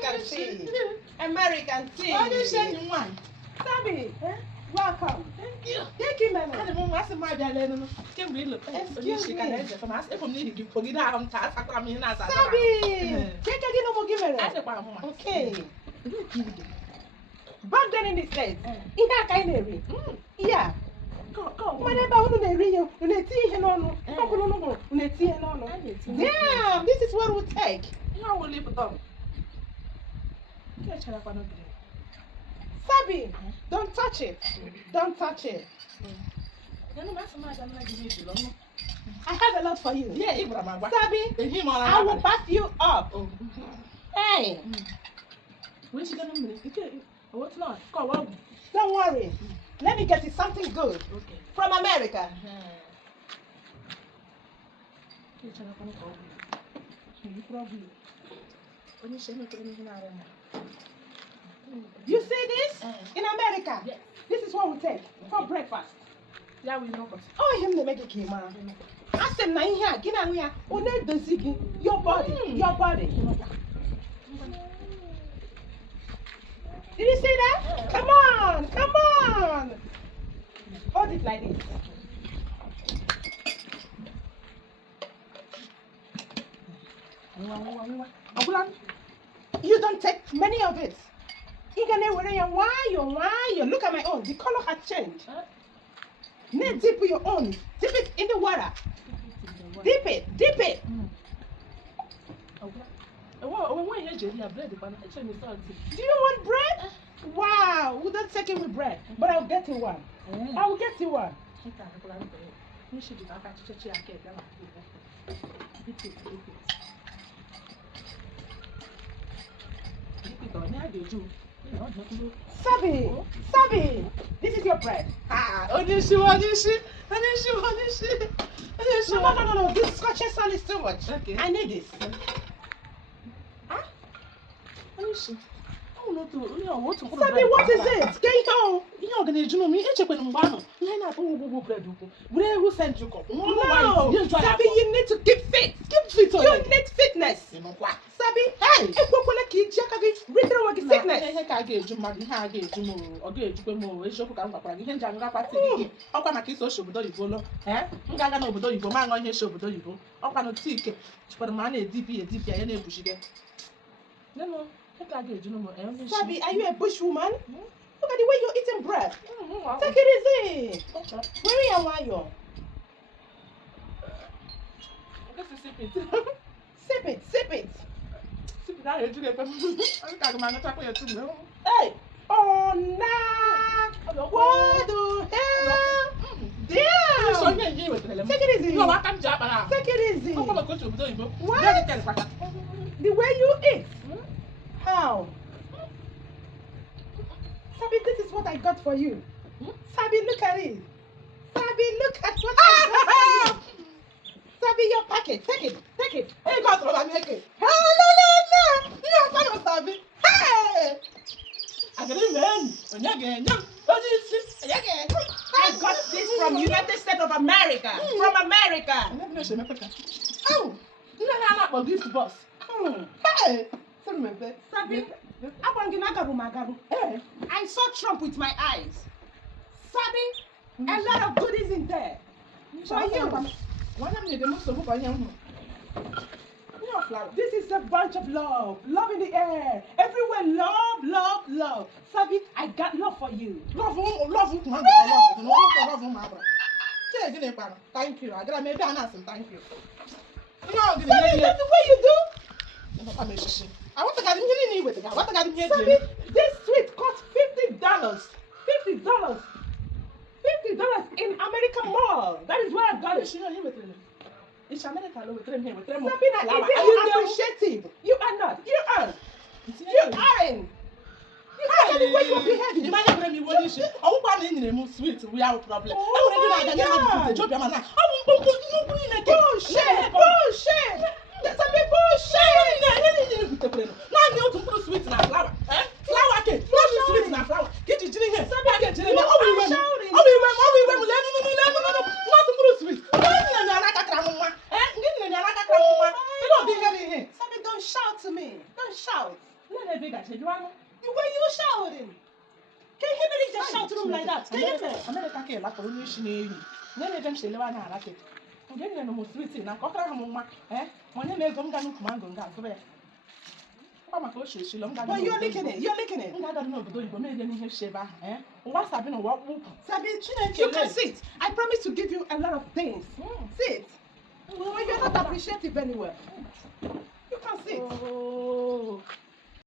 American tea. American tea. Sabi, welcome. Thank you. Thank you, Mama. Ana mo wase ma bia le no. Ke mri lo. Excuse me. Mas e kom ni di pogida am ta sakra mi na sa. Sabi, take again no more give me. Ase kwa mo. Okay. Back then in the States, in that kind of area. Yeah. Go. Whenever you na-eri you na-eti ihe n'ọnụ. Ọbụrụ n'ụgwọ, na-eti ihe n'ọnụ. Damn, this is what we take. You know we live with them. Ke chala kwa no bi. Sabi, don't touch it. Don't touch it. I have a lot for you. Yeah, Ibrahim. Sabi, I will back you up. Hey. When she gonna minute? What's not? Go. Don't worry. Let me get you something good. Okay. From America. You see this? In America, yes. This is what we take for breakfast. Yeah, we know. Oh, him the make it came out. I said, "Na here, get on here. Only the ziggy, your body, your body." Did you see that? Come on, come on. Hold it like this. You don't take many of it. Why? Look at my own. The color has changed. Now dip your own. Dip it in the water. Dip it. Do you want bread? Wow, we don't take it with bread, but I'll get you one. I will get you one. Sabi, this is your bread. No. This Scotch salt is too much. Okay. I need this. Sabi, what is it? Get home. No, Sabi, you need to keep fit. You need fitness. Sabi, hey, Sabi, are you a bush woman? Look at the way you're eating bread. Take it easy. Where are you? Sip it. Hey! Oh, nah! What the hell? Damn! Take it easy. Take it easy. What? The way you eat? How? Sabi, this is what I got for you. Sabi, look at it. Sabi, look at what I got for you. Sabi, your packet. Take it. Hey, God, what I'm making. No. You are fine, Sabi. Hey! I got this from United States of America. From America. Oh, you know how I'm this boss. Hey! Sabi, I saw Trump with my eyes. Sabi, a lot of goodies in there. For you. This is a bunch of love. Love in the air. Everywhere, love. Sabi, I got love for you. Love. Thank you. I gotta maybe answer. Thank you. Sabi, that's the way you do. I want to get him with the guy. What I got him here? Sabi, this sweet cost $50. $50 in American Mall. That is where I got it. It's America. Sabina, is it appreciative? You are not. You aren't. You aren't. You can't get the way you're behaving. You might have been one issue. Oh, one in the most sweet. We have a problem. Bullshit. That's a big bullshit. Now you to put sweet in a flower. Flower cake. Not sweet in a flower. Get you here. Sabi, don't shout to me. Don't shout. never got you. Were you shouting? Can you hear me just shout to them like that? Can you hear me? America came like a new shinny. Never them say, Lewana, like it. And then the most sweet in a cocker, eh? When you make them down command on that. But you're licking it. You're licking it. I don't know, but you made them shiver, eh? What's happening? What? Sabi, you can sit. I promise to give you a lot of things. Sit. Well, you're not appreciative anywhere. You can sit. Oh.